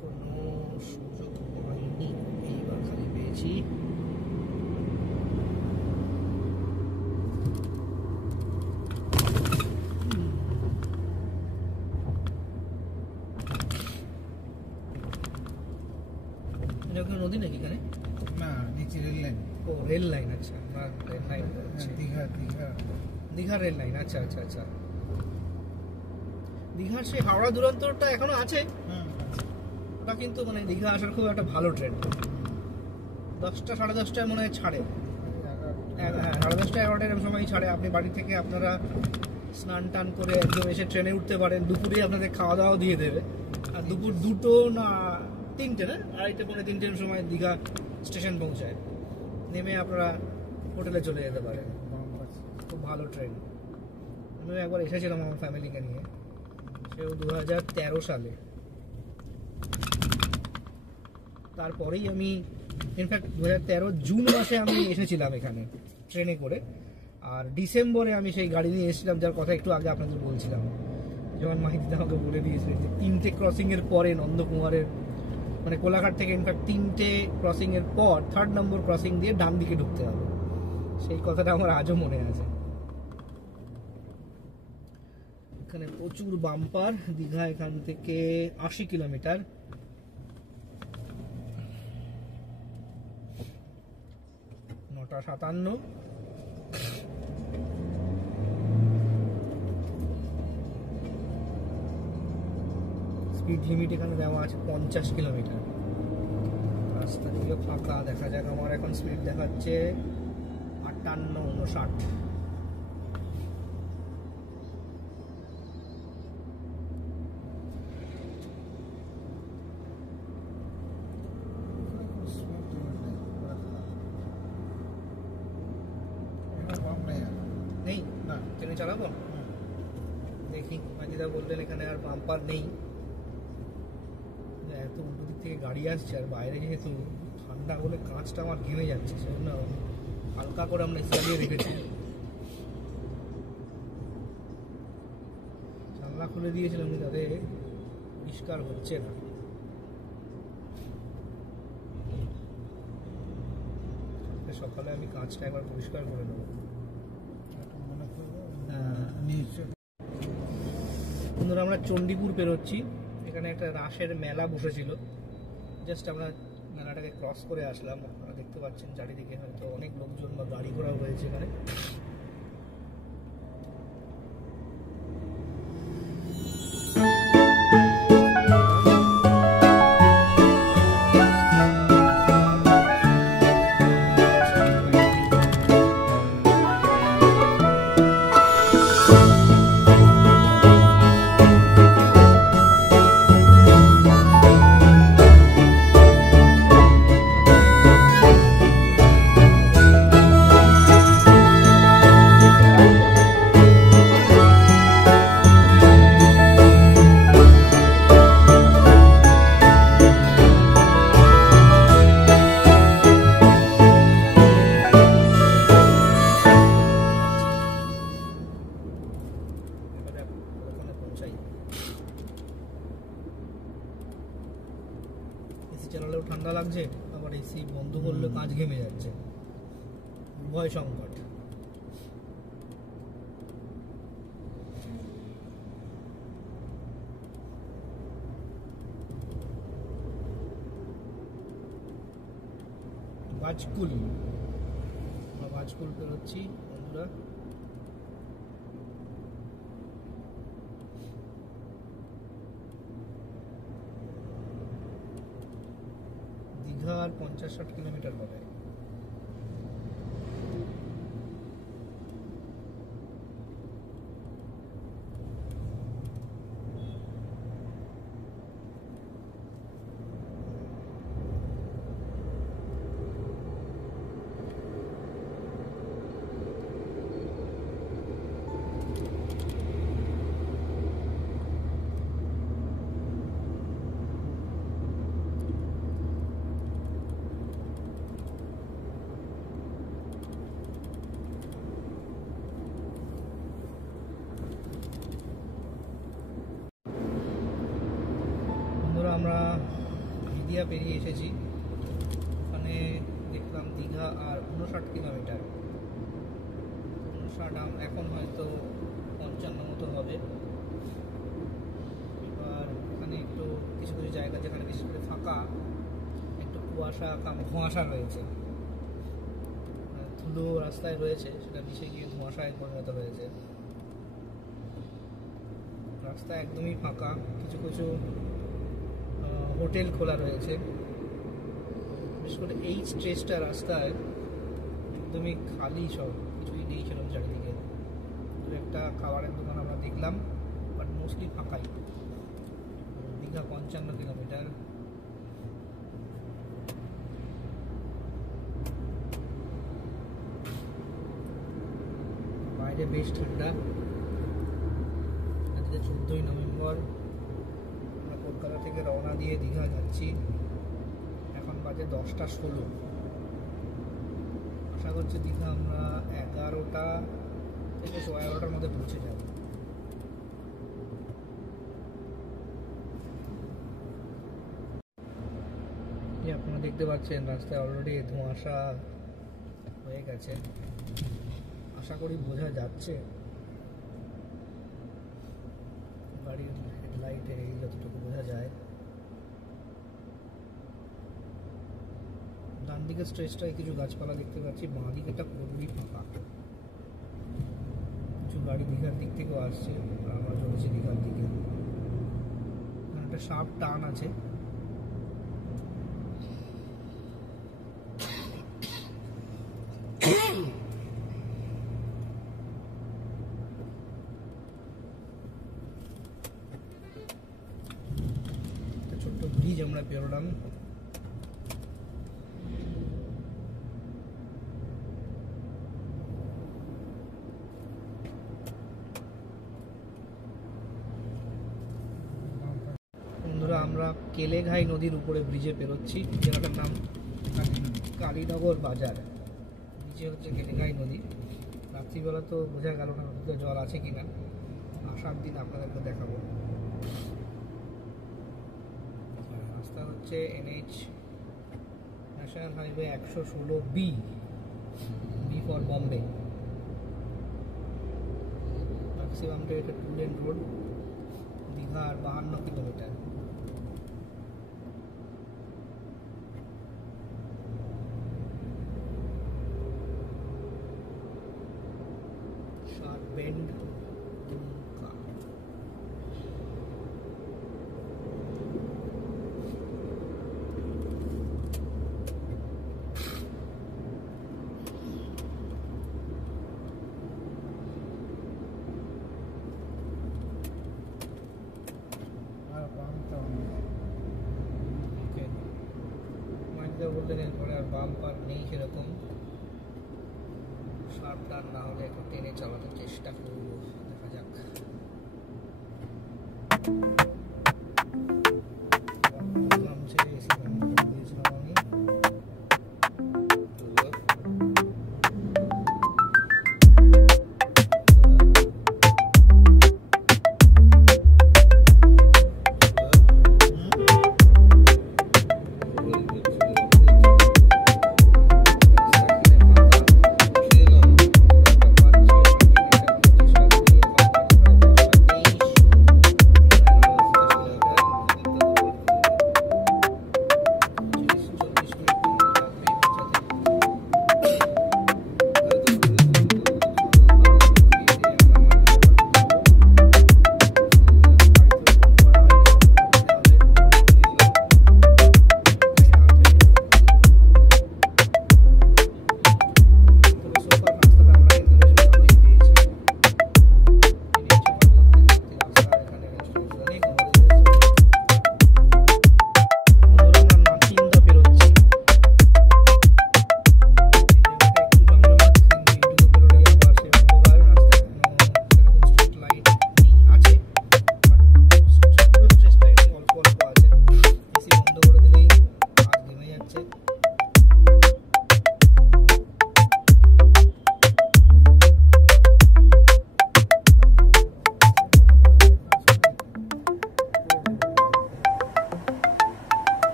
কোনো সুযোগ হয়নি। এইবার খালি পেয়েছি। নদী নাকি এখানে? না, নিচে রেল লাইন। ও রেল লাইন, আচ্ছা। Rail line, Digha rail line. আচ্ছা আচ্ছা আচ্ছা। দীঘার সেই হাওড়া দুরন্তটা এখনো আছে। ওটা কিন্তু মানে দীঘা আসার খুব একটা ভালো ট্রেন। 10টা সাড়ে 10টায় মনে হয় ছাড়ে। হ্যাঁ, সাড়ে 10টা 11টা এরকম সময় ছাড়ে। আপনি বাড়ি থেকে আপনারা স্নান টান করে একদম এসে ট্রেনে উঠতে পারেন। দুপুরে আপনাদের খাওয়া দাওয়া দিয়ে দেবে। আর দুপুর 2টো না 3টে না 2:30 পৌনে 3টের সময় দীঘা স্টেশন পৌঁছায়। নেমে আপনারা হোটেলে চলে যেতে পারেন। খুব ভালো ট্রেন। আমি একবার এসেছিলাম আমার ফ্যামিলিকে নিয়ে, সেও 2013 সালে। তারপরেই আমি ইনফ্যাক্ট 2013 জুন মাসে আমি এসেছিলাম এখানে ট্রেনে করে। আর ডিসেম্বরে আমি সেই গাড়ি নিয়ে এসেছিলাম, যার কথা একটু আগে আপনাদের বলছিলাম। যেমন মাহিদিদা আমাকে বলে দিয়েছিলেন যে 3টে ক্রসিংয়ের পরে নন্দকুমারের, মানে কোলাঘাট থেকে ইনফ্যাক্ট 3টে ক্রসিংয়ের পর 3rd নম্বর ক্রসিং দিয়ে ডান দিকে ঢুকতে হবে। সেই কথাটা আমার আজও মনে আছে। এখানে প্রচুর বাম্পার। দীঘা এখান থেকে 80 কিলোমিটার। নটা 57। স্পিড লিমিট এখানে দেওয়া আছে 50 কিলোমিটার। রাস্তা দিকে ফাঁকা। দেখা যাক, আমার এখন স্পিড দেখাচ্ছে 58-59। নেই না, ট্রেনে চালাবো দেখি। মাঝিদা বললেন এখানে আর বাম্পার নেই। এত উল্টো দিক থেকে গাড়ি আসছে, আর বাইরে যেহেতু ঠান্ডা বলে কাঁচটা আমার ঘেমে যাচ্ছে, সেজন্য হালকা করে আমরা চালিয়ে রেখেছি। জানলা খুলে দিয়েছিলাম, যাতে পরিষ্কার হচ্ছে না। সকালে আমি কাঁচটা একবার পরিষ্কার করে নেবো। বন্ধুরা, আমরা চণ্ডীপুর পেরোচ্ছি। এখানে একটা রাসের মেলা বসেছিল। জাস্ট আমরা মেলাটাকে ক্রস করে আসলাম। আপনারা দেখতে পাচ্ছেন চারিদিকে হয়তো অনেক লোকজন বা গাড়ি ঘোড়াও রয়েছে এখানে। লাগছে, আবার এসি বন্ধ করলে কাঁচ ঘেমে যাচ্ছে, ভয় সংকট। বাজকুল, আমরা বাজকুল বেরোচ্ছি বন্ধুরা। দীঘার 50-60 কিলোমিটার হবে। আমরা হলদিয়া পেরিয়ে এসেছি, ওখানে দেখলাম দীঘা আর 59 কিলোমিটার। 59 এখন হয়তো 55 মতো হবে। এবার ওখানে একটু কিছু কিছু জায়গা যেখানে বিশেষ করে ফাঁকা, একটু ধোঁয়াশা রয়েছে, ধুলো রাস্তায় রয়েছে, সেটা মিশে গিয়ে ধোঁয়াশায় পরিণত হয়েছে। রাস্তা একদমই ফাঁকা, কিছু কিছু হোটেল খোলা রয়েছে। বিশেষ করে এই স্ট্রেচটা রাস্তায় একদমই খালি, সব কিছুই নেই সেরকম চারিদিকে। একটা খাবারের দোকান আমরা দেখলাম, বাট মোস্টলি ফাঁকাই। দীঘা 55 কিলোমিটার। বাইরে বেশ ঠান্ডা। আজকে 14ই নভেম্বর। কলকাতা থেকে রওনা দিয়ে দীঘা যাচ্ছি, এখন বাজে 10টা 16। আশা করছি দীঘা আমরা 11টা থেকে 11:15টার মধ্যে পৌঁছে যাব। আপনারা দেখতে পাচ্ছেন রাস্তায় অলরেডি ধোঁয়াশা হয়ে গেছে, আশা করি বোঝা যাচ্ছে গাড়ির হেডলাইটে যতটুকু বোঝা যায়। ডান দিকের স্ট্রেচটায় কিছু গাছপালা দেখতে পাচ্ছি, বাঁ দিকেটা পুরোপুরি ফাঁকা। কিছু গাড়ি দীঘার দিক থেকেও আসছে, আমরা চলেছি দীঘার দিকে। একটা শার্প টার্ন আছে, ছোট্ট ব্রিজ আমরা পেরোলাম। বন্ধুরা আমরা কেলেঘাই নদীর উপরে ব্রিজে পেরোচ্ছি। জায়গাটার নাম কালীনগর বাজার। নিচে হচ্ছে কেলেঘাই নদী। রাত্রিবেলা তো বোঝা গেল না নদীতে জল আছে কিনা, আসার দিন আপনাদেরকে দেখাবো। রাস্তা হচ্ছে NH national highway 116B, B for Bombay. Maximum এটা 2 লেন রোড। দীঘা আর 52 কিলোমিটার। শার্প বেন্ড, বললেন এরপরে আর বাম্পার নেই সেরকম। শার্প টার্ন না হলে একটু টেনে চালাতে চেষ্টা করবো, দেখা যাক। আমি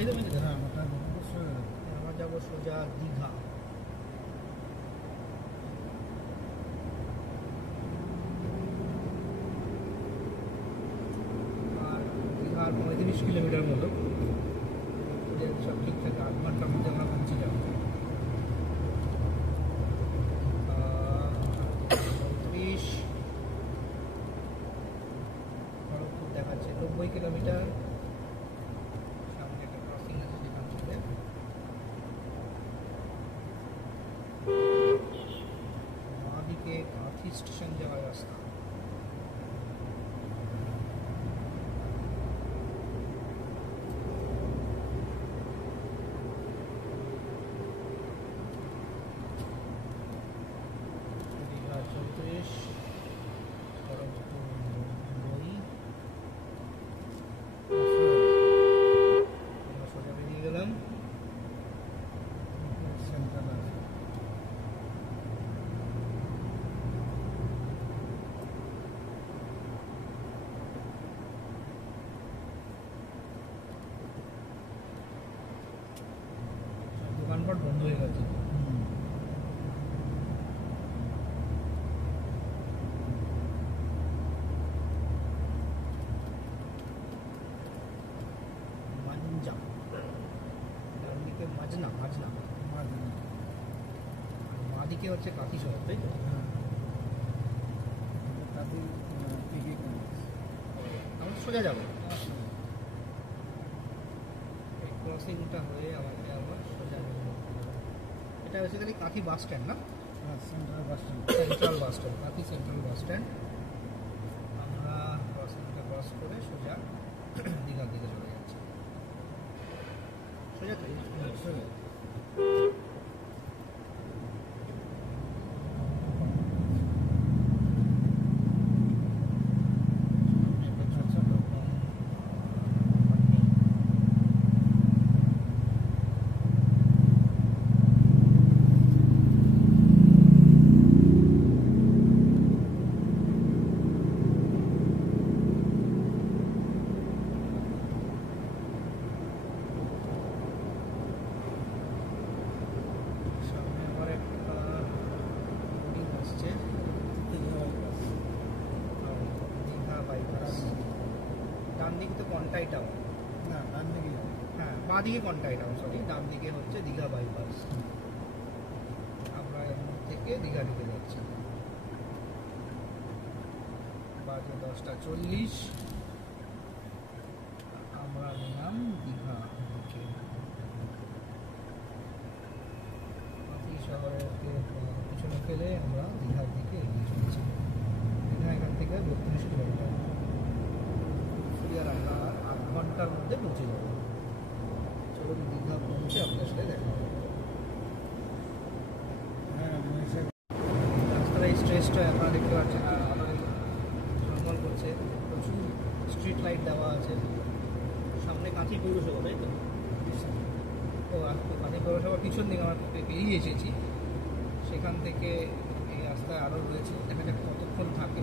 এই তো মেঝেতে। হ্যাঁ, ওটা অবশ্যই। আমরা যাবো সোজা দীঘা। আর দীঘার 35 কিলোমিটার মতো, যদি সব ঠিক থাকে 8 ঘন্টার মধ্যে আমরা পৌঁছে যাবো। 35 খড়গপুর দেখাচ্ছে 90 কিলোমিটার। সামনে একটা ক্রসিং আছে, সেখান থেকে বাঁদিকে কাঁথি স্টেশন যাওয়ার রাস্তা। দীঘা 34, খড়গপুর 90। আমরা সোজা বেরিয়ে গেলাম। সেন্ট্রাল আছে। সব দোকানপাট বন্ধ হয়ে গেছে। মাঞ্জা, ডান দিকে মাজনা, মাজনা, মাঝখানে। আর বাঁদিকে হচ্ছে কাঁথি শহর, তাই তো? হ্যাঁ। তাদের টিকে আমরা সোজা যাবো। এই ক্রসিংটা হয়ে আমাকে আবার সোজা যেতে হবে। এটা বেসিক্যালি কাঁথি বাস স্ট্যান্ড না? Central bus stand. Central bus stand, Kanthi central bus stand. আমরা ক্রসিংটা ক্রস করে সোজা দীঘার দিকে চলে যাচ্ছি। সোজা তো? অবশ্যই। সামনে আবার একটা বোর্ডিং আসছে, দীঘা বাইপাস। ডান দিকে তো কন্টাই টাউন। না, ডান দিকে যাও। হ্যাঁ, বাঁ দিকে কন্টাই টাউন, সরি। ডান দিকে হচ্ছে দীঘা বাইপাস। আমরা এর থেকে দীঘা ঢুকে যাচ্ছি। বাজে 10:40। আমরা নিলাম দীঘা থেকে। কাঁথি শহরের পিছনে ফেলে আমরা দীঘার দিকে এগিয়ে চলেছি। দীঘা এখান থেকে 32 কিলোমিটার। আর আমরা 8 ঘন্টার মধ্যে পৌঁছে যাবো। চলুন দীঘা পৌঁছে আপনার সাথে দেখা হবে। হ্যাঁ, মহিষার। রাস্তার এই স্ট্রেসটা আপনারা দেখতে পাচ্ছেন, আমাদের ঝলমল করছে, প্রচুর স্ট্রিট লাইট দেওয়া আছে। সামনে কাঁথি পৌরসভা, তাই তো? ও কাঁথি পৌরসভার পিছন দিকে আমরা পেরিয়ে এসেছি। সেখান থেকে এই রাস্তায় আরও রয়েছে, দেখা যাক কতক্ষণ থাকে।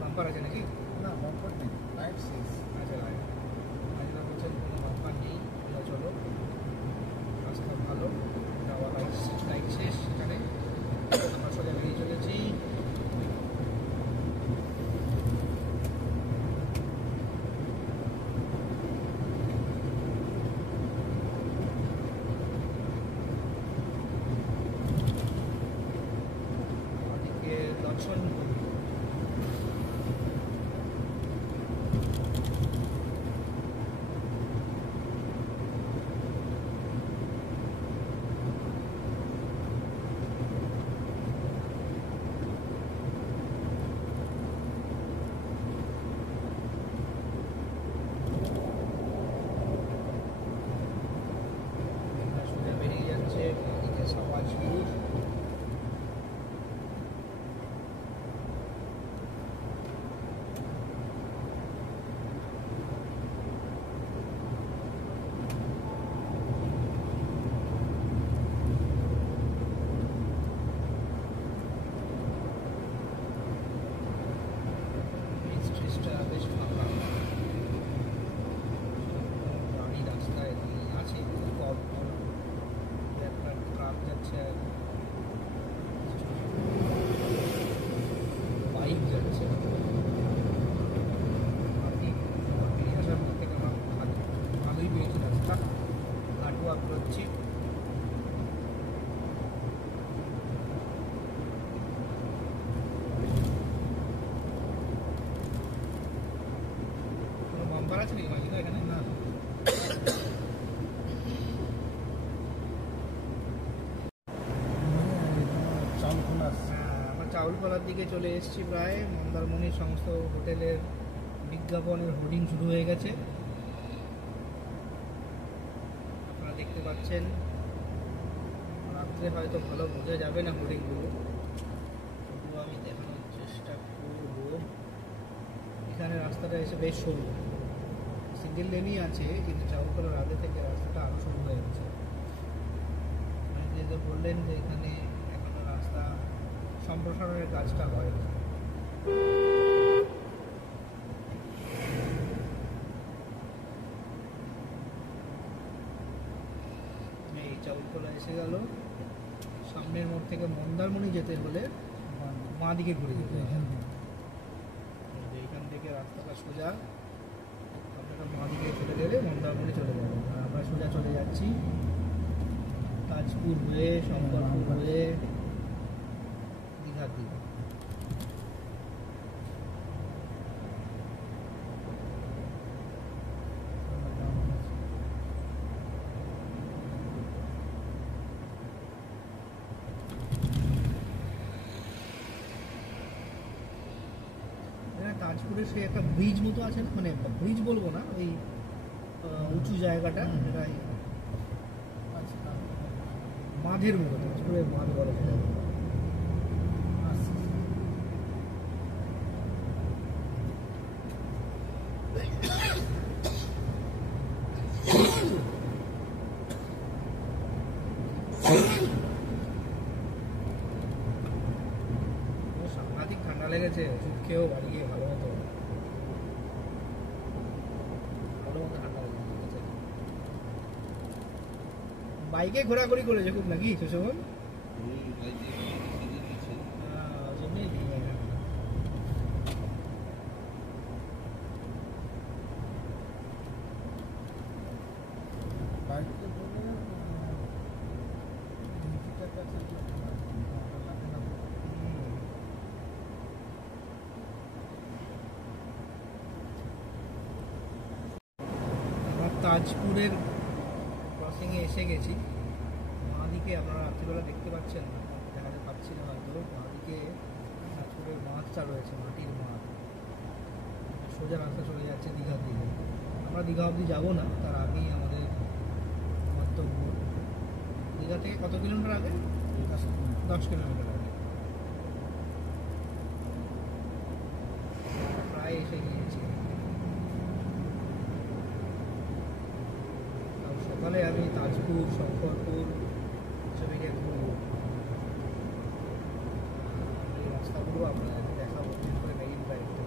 বাম্পার আছে নাকি? না, বাম্পার নেই। লাইট শেষ। আচ্ছা, আজকে বলছেন কোনো বাম্পার নেই। আমরা চলো, রাস্তা ভালো, যাওয়া লাইট লাইট শেষ। সেখানে আমরা সোজা বেরিয়ে চলেছি। ওদিকে দর্শন করি। সোজা বেরিয়ে যাচ্ছে, ওদিকে সমাজপুর। চাউলকলার দিকে চলে এসেছি প্রায়। মন্দারমণির সমস্ত হোটেলের বিজ্ঞাপনের হোর্ডিং শুরু হয়ে গেছে, আপনারা দেখতে পাচ্ছেন। রাত্রে হয়তো ভালো বোঝা যাবে না হোর্ডিংগুলো, তবুও আমি দেখানোর চেষ্টা করব। এখানে রাস্তাটা এসে বেশ সরু, সিঙ্গেল লেনই আছে, কিন্তু চাউলকলার আগে থেকে রাস্তাটা আরও শুরু হয়ে গেছে। যেহেতু বললেন যে এখানে এখনো রাস্তা সম্প্রসারণের কাজটা হয়নি। এই চাউলকলা এসে গেল। সামনের মোড় থেকে মন্দারমণি যেতে হলে বাঁ দিকে ঘুরে যেতে হবে। এইখান থেকে রাস্তাটা সোজা, আপনারা বাঁ দিকে চলে গেলে মন্দারমণি চলে যাবেন। আর আমরা সোজা চলে যাচ্ছি তাজপুর হয়ে, শঙ্করপুর হয়ে দীঘার দিকে। তাজপুরে সে একটা ব্রিজ মতো আছে না, মানে ব্রিজ বলবো না, ওই উঁচু জায়গাটা, যেটা বাঁধের মতো, তাজপুরের বাঁধ বলে সেটা। সাংঘাতিক ঠান্ডা লেগেছে, ওষুধ খেয়েও বাড়ি গিয়ে ভালো মতো ঠান্ডা লেগেছে। বাইকে ঘোরাঘুরি করেছে খুব নাকি সুশোভন? তাজপুরের ক্রসিংয়ে এসে গেছি। বাঁ দিকে আপনারা রাত্রিবেলা দেখতে পাচ্ছেন না, দেখাতে পাচ্ছি না হয়তো, বাঁ দিকে তাজপুরের মাঠটা রয়েছে, মাটির মাঠ। সোজা রাস্তা চলে যাচ্ছে দীঘার দিকে। আমরা দীঘা অবধি যাবো না, তার আগেই আমাদের গন্তব্য। দীঘা থেকে কত কিলোমিটার আগে? 10 কিলোমিটার আগে। প্রায় এসে গিয়েছি। সকালে আমি তাজপুর, শঙ্করপুর এসব এরিয়া ঘুরবো। এই রাস্তাগুলো আপনাদের দেখাবো, বিশেষ করে মেরিন ড্রাইভটা।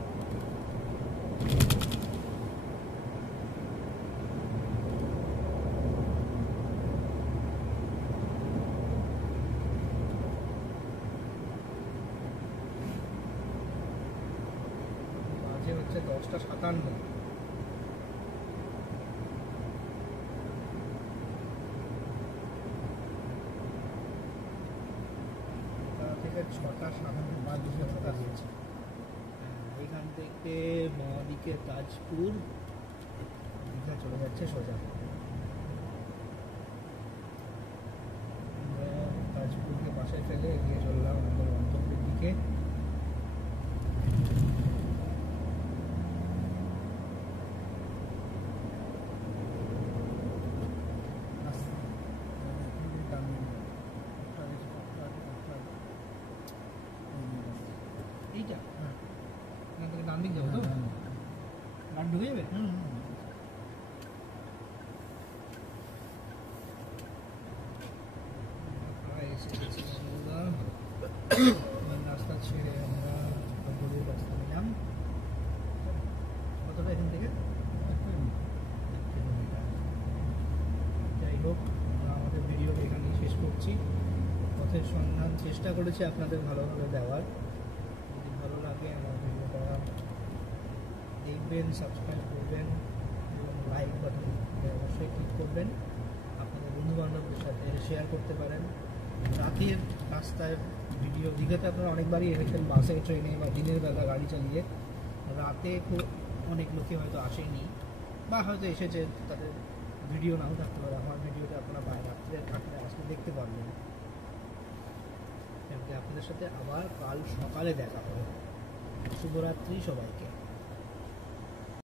বাজে হচ্ছে 10:57। থেকে 6:57 দিয়েছে। এখান থেকে বাঁ দিকে তাজপুর, দীঘা চলে যাচ্ছে সোজা। তাজপুরকে পাশে ফেলে এগিয়ে চললাম আমাদের গন্তব্যের দিকে। এইটা এখান থেকে ডান দিক যাবো তো? ডান ঢুকে যাবে? রাস্তা ছেড়ে আমরা গরুর রাস্তা নিলাম। কতটা এখান থেকে? যাই হোক, আমরা আমাদের ভিডিওটা এখানেই শেষ করছি। পথের সন্ধান চেষ্টা করেছি আপনাদের ভালোভাবে দেওয়ার। যদি ভালো লাগে আমার ভিডিওটা দেখবেন, সাবস্ক্রাইব করবেন এবং লাইক বাটন অবশ্যই ক্লিক করবেন। আপনাদের বন্ধুবান্ধবদের সাথে শেয়ার করতে পারেন। রাতের রাস্তায় ভিডিও, দীঘাতে আপনারা অনেকবারই এসেছেন বাসে, ট্রেনে বা দিনের বেলা গাড়ি চালিয়ে। রাতে খুব অনেক লোকে হয়তো আসেনি বা হয়তো এসেছে, তাদের ভিডিও নাও থাকতে পারে। আমার ভিডিওটা আপনারা রাত্রে থাকলে আসলে দেখতে পারবেন। আপনাদের সাথে আবার কাল সকালে দেখা হবে। শুভরাত্রি সবাইকে।